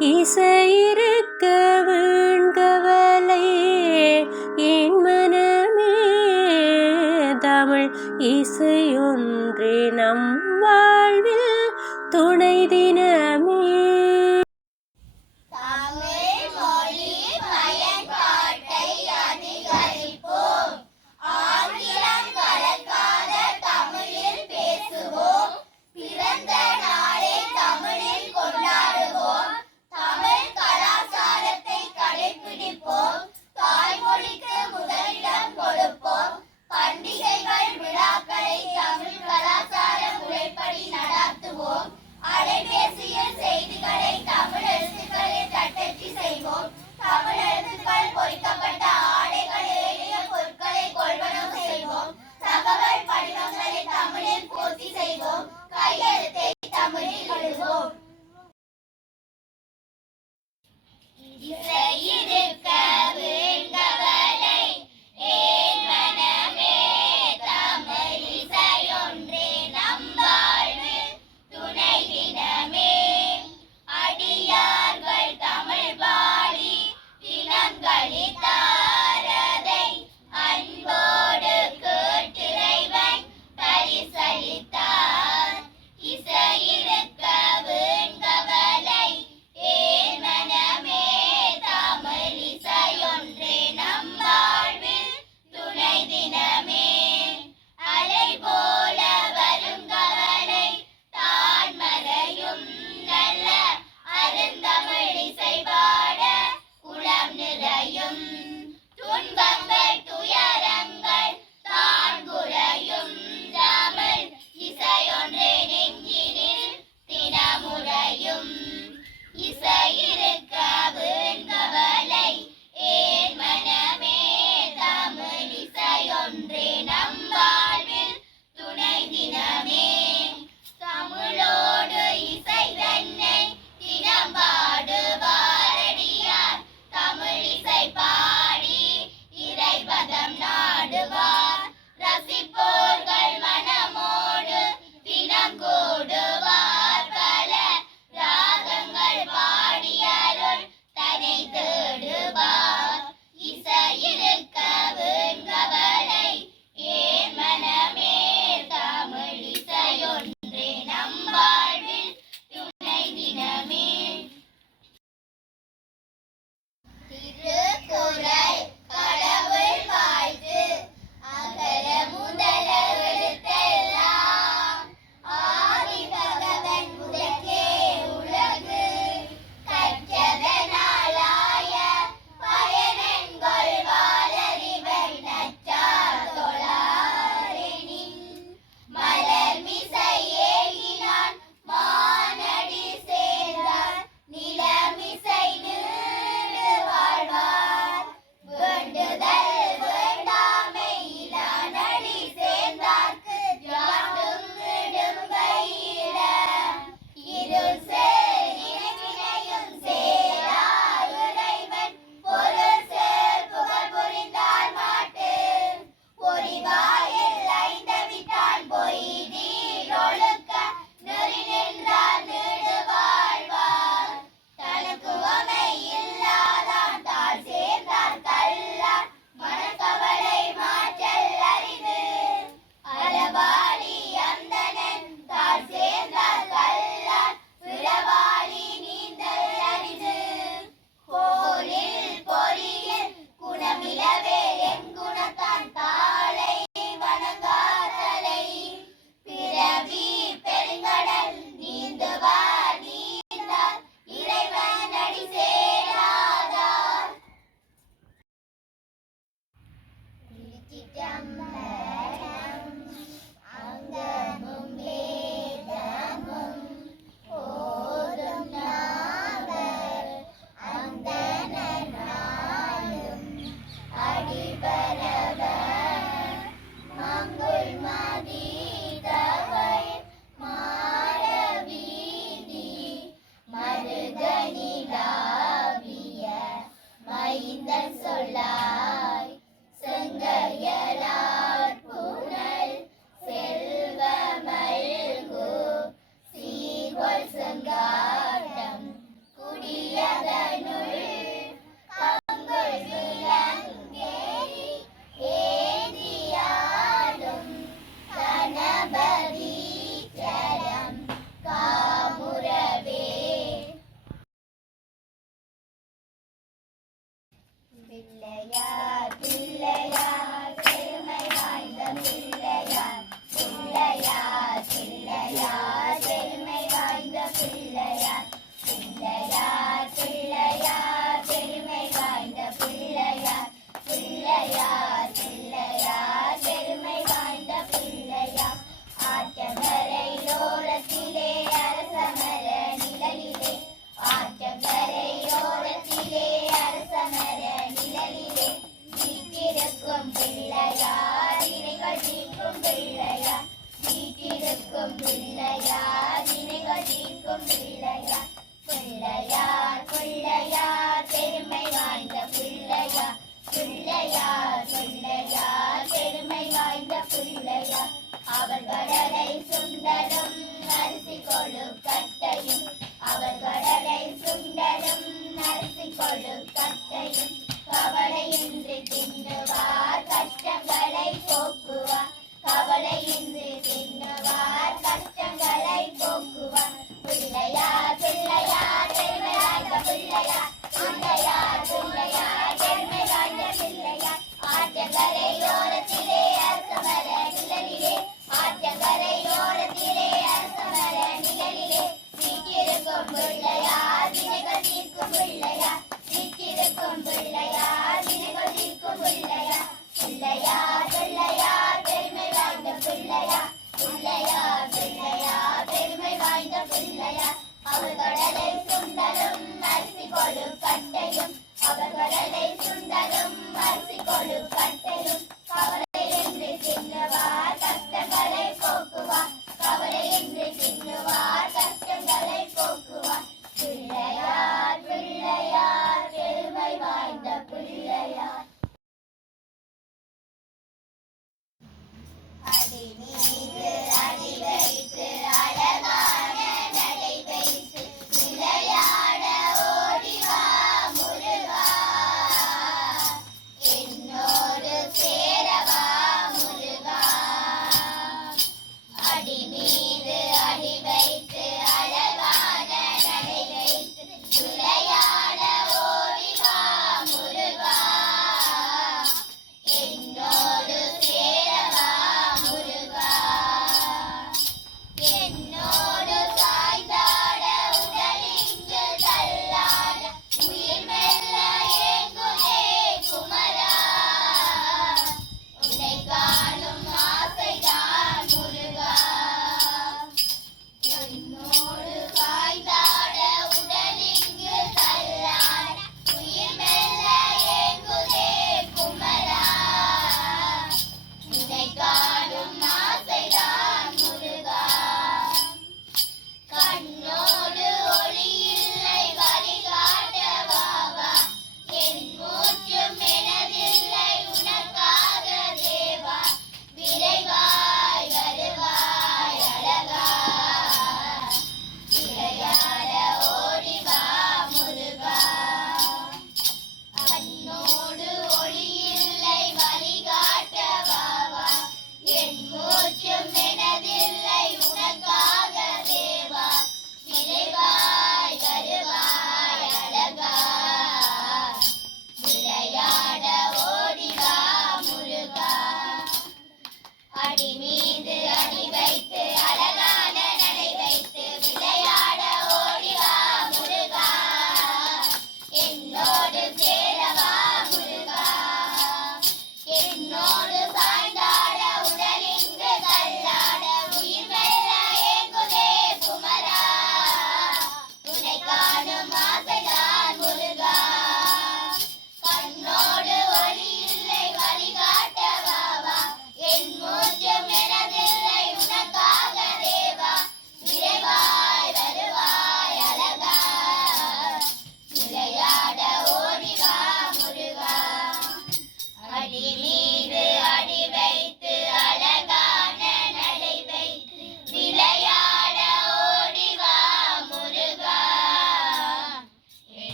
இசையிருக்க வீண்கவலை என் மனமே தமிழ் இசையொன்றே நம் வாழ்வில் துணை தினமே. செங்காட்டம் குடி பிள்ளையார் பெருமை வாய்ந்த பிள்ளையார் பிள்ளையார் பிள்ளையார் பெருமை வாய்ந்த பிள்ளையார் அவர் கடலை சுண்டலும் அரிசி கொழு கட்டையும் அவர் கடலை சுண்டலும் அரிசி கொழு கட்டையும் கவலையின்றி தின்னுவார் கஷ்டங்களை போக்குவார் கவலையின்றி தின்னுவார் கஷ்டங்களை போக்குவார் பிள்ளையார் பிள்ளையார் பெருமை வாய்ந்த பிள்ளையார் பிள்ளையார் பிள்ளையார் பெருமை வாய்ந்த பிள்ளையார் ஆற்றங்கரையோரத்திலே அரசமர நிழலிலே ஆற்றங்கரையோரத்திலே அரசமர நிழலிலே வீட்டிருக்கும் பிள்ளையார்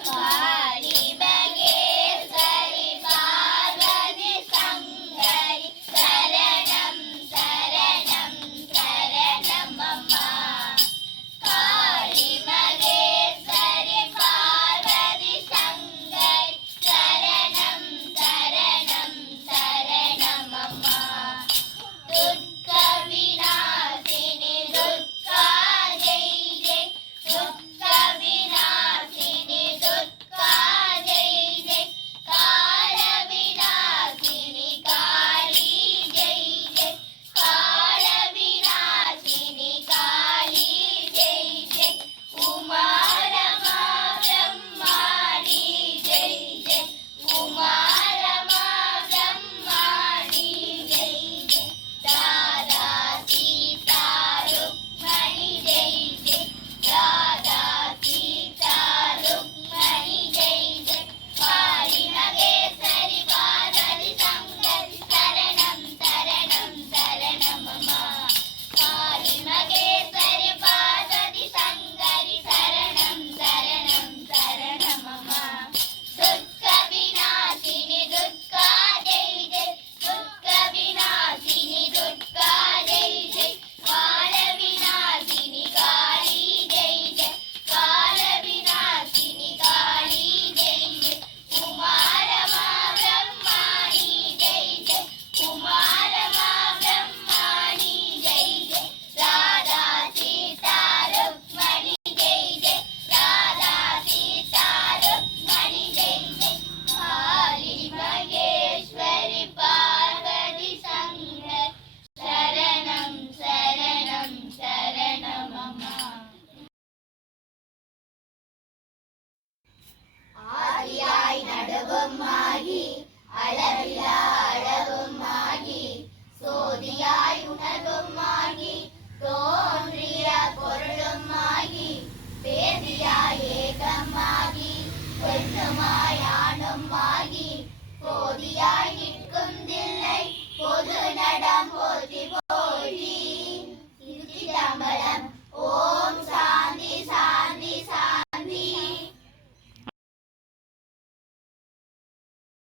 காளி மகேஸ்வரி பார்வதி சங்கரி சரணம் சரணம் சரணம் அம்மா. காளி மகேஸ்வரி பார்வதி சங்கரி சரணம் சரணம் சரணம் அம்மா. துர்க்க விநாசினி துர்கா ஜெய் ஜெய். துர்க்க விநாசினி துர்கா ஜெய் ஜெய். கால விநாசினி காளி ஜெய் ஜெய். கால விநாசினி காளி ஜெய் ஜெய். உமா ரமா பிரம்மாணி ஜெய் ஜெய். உமா ரமா பிரம்மாணி ஜெய் ஜெய். ராதா சீதா ருக்மணி ஜெய் ஜெய். ராதா சீதா ருக்மணி ஜெய் ஜெய். காளி மகேஸ்வரி பார்வதி சங்கரி சரணம் சரணம் சரணம் அம்மா. காளி மகேஸ்வரி பார்வதி சங்கரி சரணம் சரணம் சரணம் அம்மா. துர்க்க விநாசினி துர்கா ஜெய் ஜெய். துர்க்க விநாசினி துர்கா ஜெய் ஜெய். கால விநாசினி காளி ஜெய் ஜெய். கால விநாசினி காளி ஜெய் ஜெய். உமா ரமா பிரம்மாணி ஜெய் ஜெய். உமா ரமா பிரம்மாணி ஜெய் ஜெய். ராதா சீதா ருக்மணி ஜெய் ஜெய். ராதா சீதா ருக்மணி ஜெய் ஜெய். காளி மகேஸ்வரி பார்வதி சங்கர் சரணம் சரணம் சரணம் அம்மா. ஆதியாய் நடுவுமாகி அளவிலா அளவுமாகி சோதியாய் உணர்வுமாகி தோன்றிய பொருளுமாகி வேதியாய் ஏகமாகி பெண்ணுமாய் ஆணுமாகி போதியாய் நிற்கும் தில்லை பொது நடம் போற்றி